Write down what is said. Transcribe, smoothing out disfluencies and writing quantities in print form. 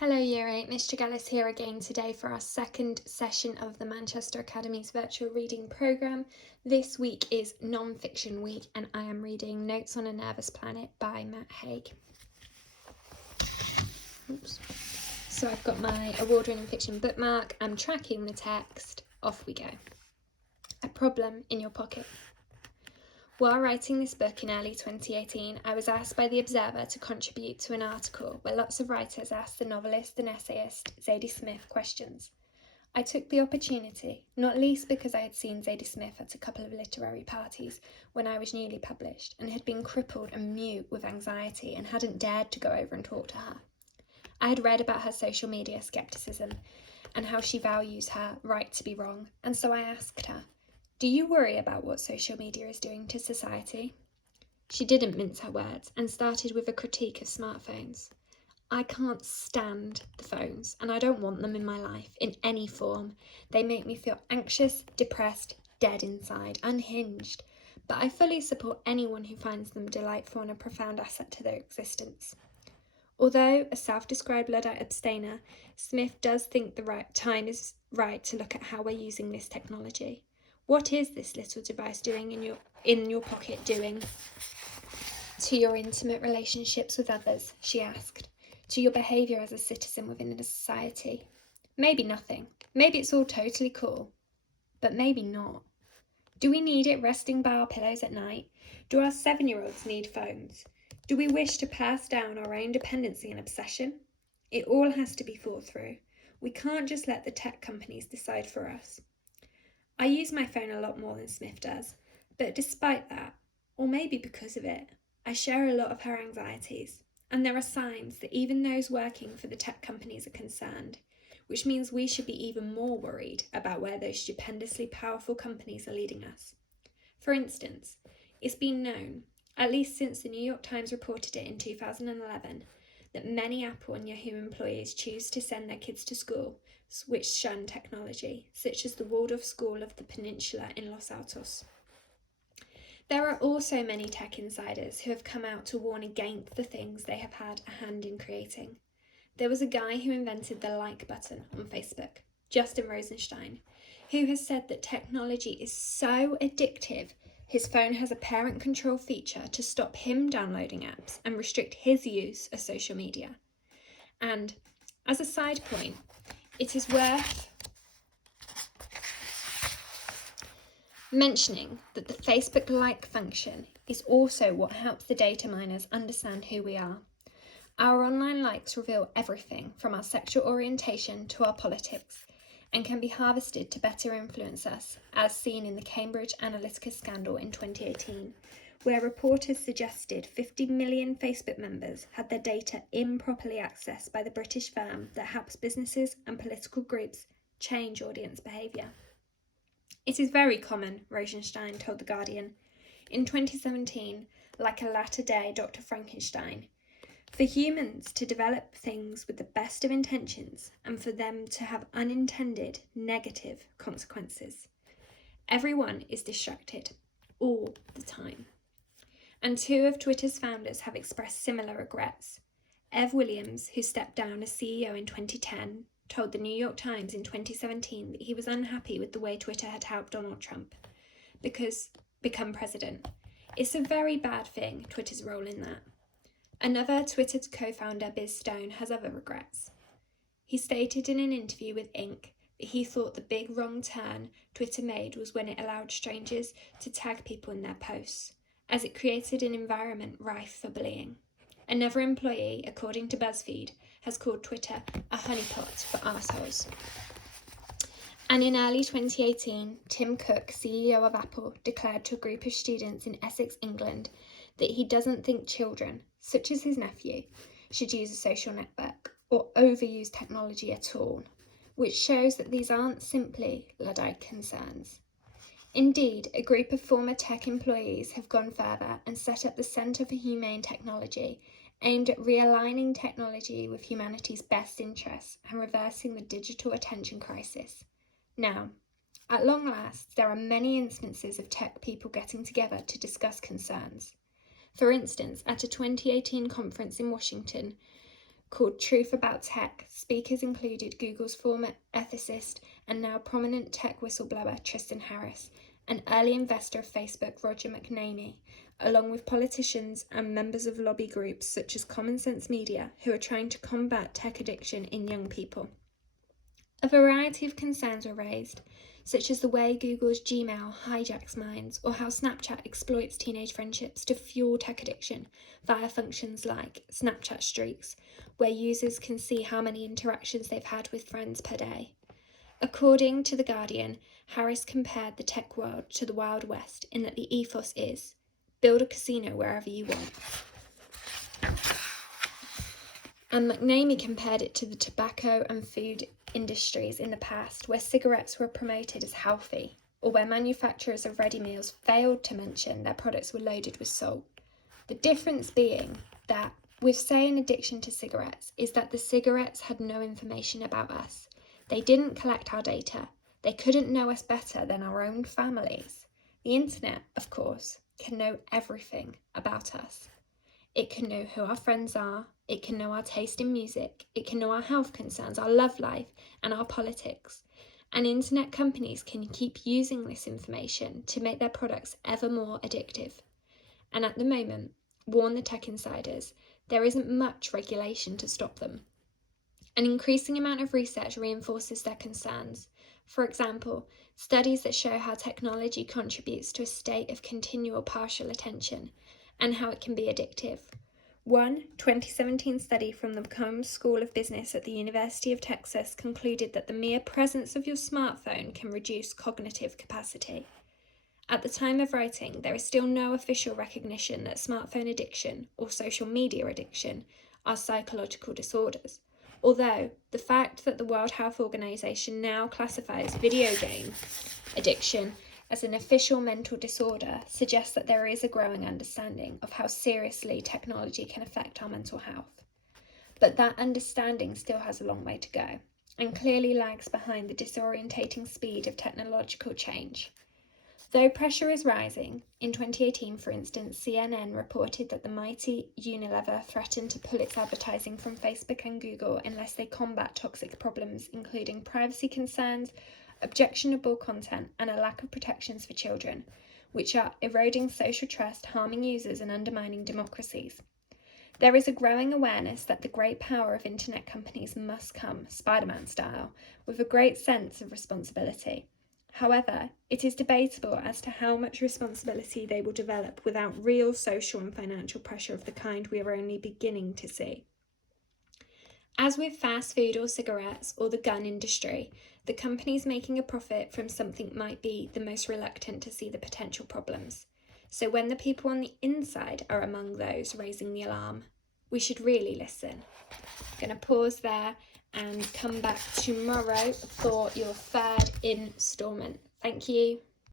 Hello Year 8, Miss Tregelles here again today for our second session of the Manchester Academy's virtual reading programme. This week is non-fiction week and I am reading Notes on a Nervous Planet by Matt Haig. So I've got my award-winning fiction bookmark, I'm tracking the text, off we go. A problem in your pocket. While writing this book in early 2018, I was asked by The Observer to contribute to an article where lots of writers asked the novelist and essayist Zadie Smith questions. I took the opportunity, not least because I had seen Zadie Smith at a couple of literary parties when I was newly published and had been crippled and mute with anxiety and hadn't dared to go over and talk to her. I had read about her social media scepticism and how she values her right to be wrong, and so I asked her, "Do you worry about what social media is doing to society?" She didn't mince her words and started with a critique of smartphones. "I can't stand the phones and I don't want them in my life in any form. They make me feel anxious, depressed, dead inside, unhinged. But I fully support anyone who finds them delightful and a profound asset to their existence." Although a self-described Luddite abstainer, Smith does think the time is right to look at how we're using this technology. What is this little device doing in your pocket doing to your intimate relationships with others, she asked, to your behaviour as a citizen within a society? Maybe nothing. Maybe it's all totally cool. But maybe not. Do we need it resting by our pillows at night? Do our 7-year-olds need phones? Do we wish to pass down our own dependency and obsession? It all has to be thought through. We can't just let the tech companies decide for us. I use my phone a lot more than Smith does, but despite that, or maybe because of it, I share a lot of her anxieties, and there are signs that even those working for the tech companies are concerned, which means we should be even more worried about where those stupendously powerful companies are leading us. For instance, it's been known, at least since the New York Times reported it in 2011, that many Apple and Yahoo employees choose to send their kids to school which shun technology, such as the Waldorf School of the Peninsula in Los Altos. There are also many tech insiders who have come out to warn against the things they have had a hand in creating. There was a guy who invented the like button on Facebook, Justin Rosenstein, who has said that technology is so addictive his phone has a parent control feature to stop him downloading apps and restrict his use of social media. And as a side point, it is worth mentioning that the Facebook like function is also what helps the data miners understand who we are. Our online likes reveal everything from our sexual orientation to our politics and can be harvested to better influence us, as seen in the Cambridge Analytica scandal in 2018, where reporters suggested 50 million Facebook members had their data improperly accessed by the British firm that helps businesses and political groups change audience behaviour. It is very common, Rosenstein told The Guardian, in 2017, like a latter-day Dr. Frankenstein, for humans to develop things with the best of intentions and for them to have unintended negative consequences. Everyone is distracted, all the time. And 2 of Twitter's founders have expressed similar regrets. Ev Williams, who stepped down as CEO in 2010, told the New York Times in 2017 that he was unhappy with the way Twitter had helped Donald Trump become president. It's a very bad thing, Twitter's role in that. Another Twitter co-founder, Biz Stone, has other regrets. He stated in an interview with Inc. that he thought the big wrong turn Twitter made was when it allowed strangers to tag people in their posts, as it created an environment rife for bullying. Another employee, according to BuzzFeed, has called Twitter a honeypot for arseholes. And in early 2018, Tim Cook, CEO of Apple, declared to a group of students in Essex, England, that he doesn't think children, such as his nephew, should use a social network or overuse technology at all, which shows that these aren't simply Luddite concerns. Indeed, a group of former tech employees have gone further and set up the Centre for Humane Technology, aimed at realigning technology with humanity's best interests and reversing the digital attention crisis. Now, at long last, there are many instances of tech people getting together to discuss concerns. For instance, at a 2018 conference in Washington, Called Truth About Tech, speakers included Google's former ethicist and now prominent tech whistleblower Tristan Harris, an early investor of Facebook Roger McNamee, along with politicians and members of lobby groups such as Common Sense Media, who are trying to combat tech addiction in young people. A variety of concerns were raised, such as the way Google's Gmail hijacks minds or how Snapchat exploits teenage friendships to fuel tech addiction via functions like Snapchat Streaks, where users can see how many interactions they've had with friends per day. According to The Guardian, Harris compared the tech world to the Wild West in that the ethos is, build a casino wherever you want. And McNamee compared it to the tobacco and food industries in the past, where cigarettes were promoted as healthy, or where manufacturers of ready meals failed to mention their products were loaded with salt. The difference being that with, say, an addiction to cigarettes is that the cigarettes had no information about us. They didn't collect our data. They couldn't know us better than our own families. The internet, of course, can know everything about us. It can know who our friends are, it can know our taste in music, it can know our health concerns, our love life, and our politics. And internet companies can keep using this information to make their products ever more addictive. And at the moment, warn the tech insiders, there isn't much regulation to stop them. An increasing amount of research reinforces their concerns. For example, studies that show how technology contributes to a state of continual partial attention and how it can be addictive. One 2017 study from the Combs School of Business at the University of Texas concluded that the mere presence of your smartphone can reduce cognitive capacity. At the time of writing, there is still no official recognition that smartphone addiction or social media addiction are psychological disorders, although the fact that the World Health Organization now classifies video game addiction as an official mental disorder suggests that there is a growing understanding of how seriously technology can affect our mental health. But that understanding still has a long way to go, and clearly lags behind the disorientating speed of technological change. Though pressure is rising, in 2018, for instance, CNN reported that the mighty Unilever threatened to pull its advertising from Facebook and Google unless they combat toxic problems, including privacy concerns, objectionable content, and a lack of protections for children, which are eroding social trust, harming users, and undermining democracies. There is a growing awareness that the great power of internet companies must come, Spider-Man style, with a great sense of responsibility. However, it is debatable as to how much responsibility they will develop without real social and financial pressure of the kind we are only beginning to see. As with fast food or cigarettes or the gun industry, the companies making a profit from something might be the most reluctant to see the potential problems. So when the people on the inside are among those raising the alarm, we should really listen. I'm going to pause there and come back tomorrow for your third instalment. Thank you.